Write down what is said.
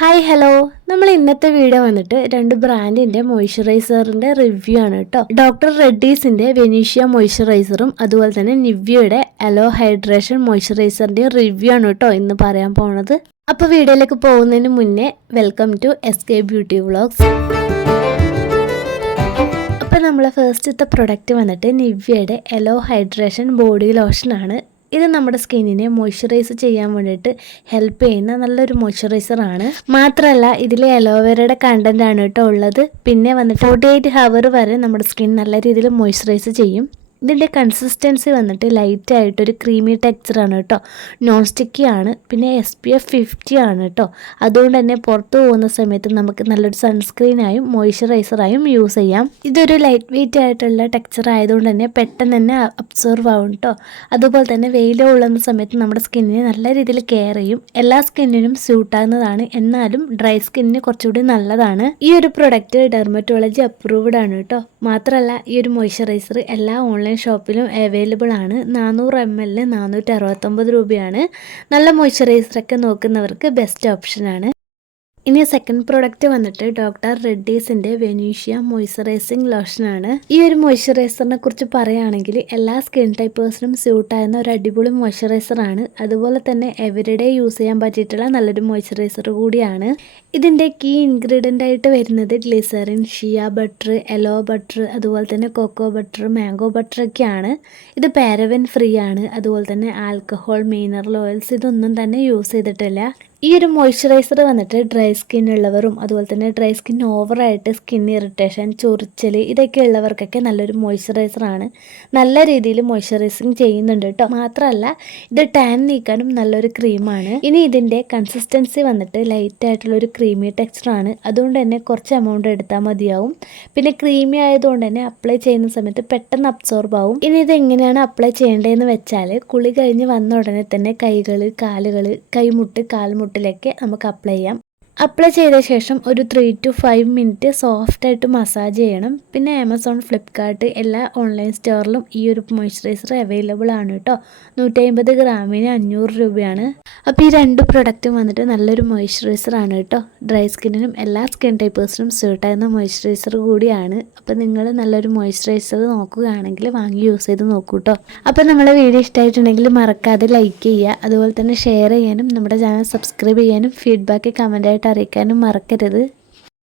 Hi hello, നമ്മൾ ഇന്നത്തെ video വന്നിട്ട് രണ്ട് ബ്രാൻഡിന്റെ മോയ്സ്ചറൈസറിന്റെ റിവ്യൂ ആണ് കേട്ടോ. ഡോക്ടർ റെഡ്ഡീസിന്റെ വെനീഷ്യ മോയ്സ്ചറൈസറും അതുപോലെ തന്നെ നിവ്യയുടെ അലോ ഹൈഡ്രേഷൻ മോയ്സ്ചറൈസറിന്റെ റിവ്യൂ ആണ് കേട്ടോ ഇന്ന് പറയാൻ പോണത്. അപ്പോൾ വീഡിയോയിലേക്ക് പോകുന്നതിന് മുന്നേ welcome to SK beauty vlogs. അപ്പോൾ നമ്മളെ ഫസ്റ്റത്തെ പ്രൊഡക്റ്റ് വന്നിട്ട് നിവ്യയുടെ അലോ ഹൈഡ്രേഷൻ ബോഡി ലോഷൻ ആണ്. ഇത് നമ്മുടെ സ്കിന്നിനെ മോയ്സ്ചറൈസ് ചെയ്യാൻ വേണ്ടിയിട്ട് ഹെൽപ്പ് ചെയ്യുന്ന നല്ലൊരു മോയ്സ്ചറൈസറാണ്. മാത്രമല്ല ഇതിൽ അലോവേരയുടെ കണ്ടന്റ് ആണ് കേട്ടോ ഉള്ളത്. പിന്നെ വന്നിട്ട് 48 ഹവർ വരെ നമ്മുടെ സ്കിൻ നല്ല രീതിയിൽ മോയ്സ്ചറൈസ് ചെയ്യും. ഇതിൻ്റെ കൺസിസ്റ്റൻസി വന്നിട്ട് ലൈറ്റ് ആയിട്ടൊരു ക്രീമി ടെക്സ്ചറാണ് കേട്ടോ. നോൺ സ്റ്റിക്കി ആണ്. പിന്നെ SPF 50 ആണ് കേട്ടോ. അതുകൊണ്ട് തന്നെ പുറത്ത് പോകുന്ന സമയത്ത് നമുക്ക് നല്ലൊരു സൺസ്ക്രീനായും മോയ്സ്ചറൈസറായും യൂസ് ചെയ്യാം. ഇതൊരു ലൈറ്റ് വെയിറ്റ് ആയിട്ടുള്ള ടെക്സ്ചർ ആയതുകൊണ്ട് തന്നെ പെട്ടെന്ന് തന്നെ അബ്സോർവ് ആവും കേട്ടോ. അതുപോലെ തന്നെ വെയിൽ കൊള്ളുന്ന സമയത്ത് നമ്മുടെ സ്കിന്നിനെ നല്ല രീതിയിൽ കെയർ ചെയ്യും. എല്ലാ സ്കിന്നിനും സ്യൂട്ടാകുന്നതാണ്, എന്നാലും ഡ്രൈ സ്കിന്നിന് കുറച്ചുകൂടി നല്ലതാണ്. ഈ ഒരു പ്രൊഡക്റ്റ് ഡെർമറ്റോളജി അപ്രൂവ്ഡ് ആണ് കേട്ടോ. മാത്രമല്ല ഈ ഒരു മോയ്സ്ചറൈസർ എല്ലാ ഓൺലൈൻ ഷോപ്പിലും അവൈലബിൾ ആണ്. 400 ml 469 രൂപയാണ്. നല്ല മോയ്സ്ചറൈസറൊക്കെ നോക്കുന്നവർക്ക് ബെസ്റ്റ് ഓപ്ഷനാണ്. ഇനി സെക്കൻഡ് പ്രോഡക്റ്റ് വന്നിട്ട് ഡോക്ടർ റെഡ്ഡീസിൻ്റെ വെനീഷ്യ മോയ്സ്ചറൈസിങ് ലോഷനാണ്. ഈ ഒരു മോയ്സ്ചറൈസറിനെ കുറിച്ച് പറയുകയാണെങ്കിൽ എല്ലാ സ്കിൻ ടൈപ്പേഴ്സിനും സ്യൂട്ടാകുന്ന ഒരു അടിപൊളി മോയ്സ്ചറൈസറാണ്. അതുപോലെ തന്നെ എവരിഡേ യൂസ് ചെയ്യാൻ പറ്റിയിട്ടുള്ള നല്ലൊരു മോയ്സ്ചറൈസർ കൂടിയാണ്. ഇതിൻ്റെ കീ ഇൻഗ്രീഡിയൻ്റ് ആയിട്ട് വരുന്നത് ഗ്ലിസറിൻ, ഷിയ ബട്ടർ, എലോ ബട്ടർ, അതുപോലെ തന്നെ കൊക്കോ ബട്ടർ, മാംഗോ ബട്ടർ ഒക്കെയാണ്. ഇത് പാരബൻ ഫ്രീ ആണ്. അതുപോലെ തന്നെ ആൽക്കഹോൾ, മിനറൽ ഓയിൽസ് ഇതൊന്നും തന്നെ യൂസ് ചെയ്തിട്ടില്ല. ഈ ഒരു മോയ്സ്ചറൈസർ വന്നിട്ട് ഡ്രൈ സ്കിൻ ഉള്ളവരും അതുപോലെ തന്നെ ഡ്രൈ സ്കിൻ ഓവറായിട്ട് സ്കിൻ ഇറിറ്റേഷൻ, ചൊറിച്ചൽ ഇതൊക്കെ ഉള്ളവർക്കൊക്കെ നല്ലൊരു മോയ്സ്ചറൈസറാണ്. നല്ല രീതിയിൽ മോയ്സ്ചറൈസിങ് ചെയ്യുന്നുണ്ട് കേട്ടോ. മാത്രമല്ല ഇത് ടാൻ നീക്കാനും നല്ലൊരു ക്രീമാണ്. ഇനി ഇതിൻ്റെ കൺസിസ്റ്റൻസി വന്നിട്ട് ലൈറ്റ് ആയിട്ടുള്ളൊരു ക്രീമി ടെക്സ്ചറാണ്. അതുകൊണ്ട് തന്നെ കുറച്ച് എമൗണ്ട് എടുത്താൽ മതിയാവും. പിന്നെ ക്രീമി ആയതുകൊണ്ട് തന്നെ അപ്ലൈ ചെയ്യുന്ന സമയത്ത് പെട്ടെന്ന് അബ്സോർബ് ആവും. ഇനി ഇത് എങ്ങനെയാണ് അപ്ലൈ ചെയ്യേണ്ടതെന്ന് വെച്ചാൽ കുളി കഴിഞ്ഞ് വന്ന ഉടനെ തന്നെ കൈകൾ, കാലുകൾ, കൈമുട്ട്, കാൽമുട്ടിലൊക്കെ നമുക്ക് അപ്ലൈ ചെയ്യാം. അപ്ലൈ ചെയ്ത ശേഷം ഒരു 3 to 5 മിനിറ്റ് സോഫ്റ്റായിട്ട് മസാജ് ചെയ്യണം. പിന്നെ ആമസോൺ, ഫ്ലിപ്കാർട്ട് എല്ലാ ഓൺലൈൻ സ്റ്റോറിലും ഈ ഒരു മോയ്സ്ചറൈസർ അവൈലബിൾ ആണ് കേട്ടോ. 150 ഗ്രാമിന് 500 രൂപയാണ്. അപ്പോൾ ഈ രണ്ട് പ്രൊഡക്റ്റും വന്നിട്ട് നല്ലൊരു മോയ്സ്ചറൈസറാണ് കേട്ടോ. ഡ്രൈ സ്കിന്നിനും എല്ലാ സ്കിൻ ടൈപ്പേഴ്സിനും സ്യൂട്ടാകുന്ന മോയ്സ്ചറൈസർ കൂടിയാണ്. അപ്പോൾ നിങ്ങൾ നല്ലൊരു മോയ്സ്ചറൈസർ നോക്കുകയാണെങ്കിൽ വാങ്ങി യൂസ് ചെയ്ത് നോക്കൂ കേട്ടോ. അപ്പോൾ നമ്മളെ വീഡിയോ ഇഷ്ടമായിട്ടുണ്ടെങ്കിൽ മറക്കാതെ ലൈക്ക് ചെയ്യുക. അതുപോലെ തന്നെ ഷെയർ ചെയ്യാനും നമ്മുടെ ചാനൽ സബ്സ്ക്രൈബ് ചെയ്യാനും ഫീഡ്ബാക്ക് കമൻറ്റായിട്ട് അറിയിക്കാനും മറക്കരുത്.